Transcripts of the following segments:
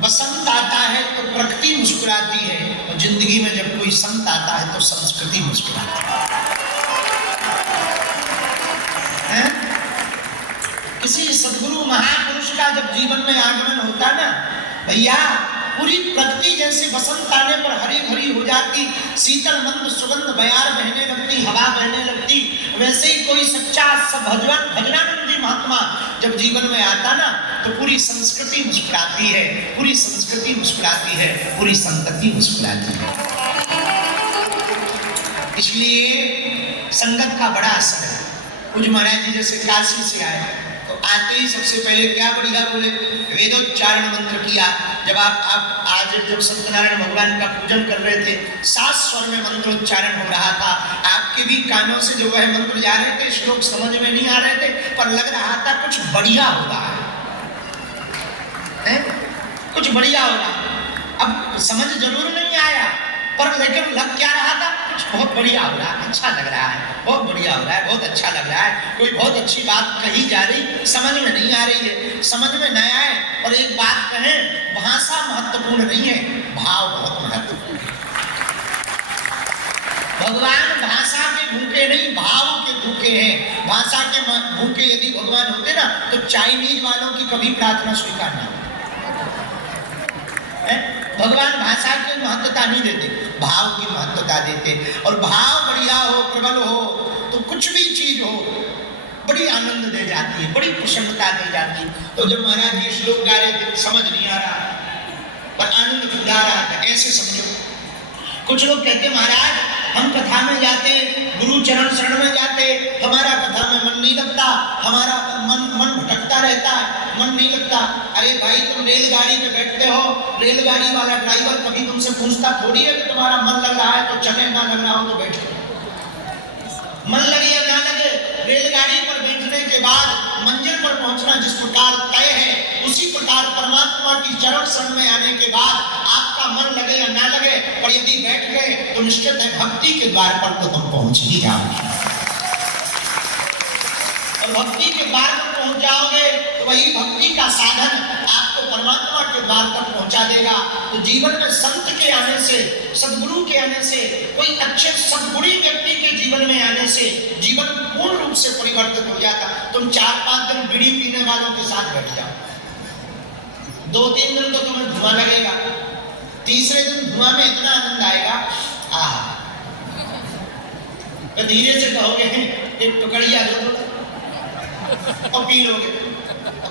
बसंत आता है तो प्रकृति मुस्कुराती है, और जिंदगी में जब कोई संत आता है तो संस्कृति मुस्कुराती है। किसी सदगुरु महापुरुष का जब जीवन में आगमन होता ना भैया, पूरी प्रकृति जैसे बसंत आने पर हरी भरी हो जाती, शीतल मंद सुगंध बयार बहने लगती, हवा बहने लगती, वैसे ही कोई सच्चा भजनानंदी महात्मा जब जीवन में आता ना तो पूरी संस्कृति मुस्कुराती है, पूरी संस्कृति मुस्कुराती है, पूरी संतति मुस्कुराती है। इसलिए संगत का बड़ा असर है। कुछ महाराज जी जैसे काशी से आए तो आते ही सबसे पहले क्या बढ़िया बोले, वेदोच्चारण मंत्र किया। जब आप आज जब सत्यनारायण भगवान का पूजन कर रहे थे, 7 स्वर में मंत्रोच्चारण हो रहा था, आपके भी कानों से जो वह मंत्र जा रहे थे, श्लोक समझ में नहीं आ रहे थे, पर लग रहा था कुछ बढ़िया हो रहा है, कुछ बढ़िया हो रहा। अब समझ जरूर नहीं आया, पर लेकिन लग क्या रहा था, कुछ बहुत बढ़िया हो रहा है, अच्छा लग रहा है, बहुत बढ़िया हो रहा है, बहुत अच्छा लग रहा है। कोई बहुत अच्छी बात कही जा रही, समझ में नहीं आ रही है, समझ में नहीं आए। और एक बात कहें, भाषा महत्वपूर्ण नहीं है, भाव बहुत महत्वपूर्ण है। भगवान भाषा के भूखे नहीं, भाव के भूखे हैं। भाषा के भूखे यदि भगवान होते ना तो चाइनीज वालों की कभी प्रार्थना स्वीकार नहीं। भगवान भाषा की महत्वता नहीं देते, भाव की महत्वता देते। और भाव बढ़िया हो, प्रबल हो, तो कुछ भी चीज हो बड़ी आनंद दे जाती है, बड़ी प्रसन्नता दे जाती है। तो जब महाराज जी श्लोक गा रहे थे, समझ नहीं आ रहा पर आनंद फुला रहा था, ऐसे समझो। कुछ लोग कहते महाराज हम कथा में जाते, गुरु चरण शरण में जाते, हमारा कथा में मन नहीं लगता, हमारा मन भटकता रहता है, मन नहीं लगता। अरे भाई, तुम रेलगाड़ी में बैठते हो, रेलगाड़ी वाला ड्राइवर कभी तुमसे पूछता थोड़ी है कि तुम्हारा मन लग रहा है तो चले, ना लग रहा हो तो बैठो। मन लगे या ना लगे, रेलगाड़ी पर बैठने के बाद मंजिल पर पहुंचना जिस प्रकार तय है, उसी प्रकार परमात्मा की चरण शरण में आने के बाद आपका मन लगे या ना लगे, पर यदि बैठ गए तो निश्चित है भक्ति के द्वार पर तो तुम पहुंच ही जाओगे। और भक्ति के द्वार पर पहुंच जाओगे तो वही भक्ति का साधन आपको परमात्मा के द्वार तक पहुंचा देगा। तो जीवन में संत के आने से, सदगुरु के आने से, कोई अच्छे सदगुणी व्यक्ति के जीवन में आने से जीवन पूर्ण रूप से परिवर्तित हो जाता। तुम 4-5 दिन बीड़ी पीने वालों के साथ बैठ जाओ, 2-3 दिन तो तुम्हें धुआं लगेगा, तीसरे दिन धुआं में इतना आनंद आएगा, आहा। तो धीरे से कहोगे एक टुकड़िया दो और पी लोगे।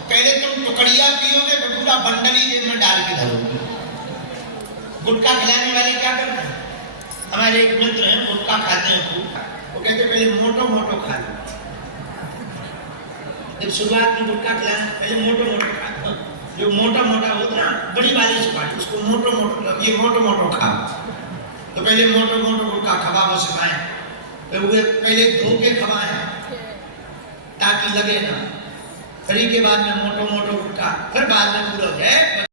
पहले तुम टुकड़िया पियोगे तो पूरा बंडल ही जेब में डाल के धरोगे। गुटखा खिलाने वाले क्या करते हैं, हमारे एक मित्र हैं, गुटखा खाते हैं खूब, वो कहते पहले मोटो मोटो खा लो। जब शुरुआत में गुटखा खिलाना पहले मोटो मोटो खा, जो मोटा मोटा होता ना बड़ी वाली सुपारी, उसको मोटो मोटो, ये मोटो मोटो खा। तो पहले मोटो मोटो गुटखा खवाबो सिखाएं, पहले धो के खवाएं ताकि लगे ना, फिर के बाद में मोटो मोटो गुटखा, फिर बाद में पूरा है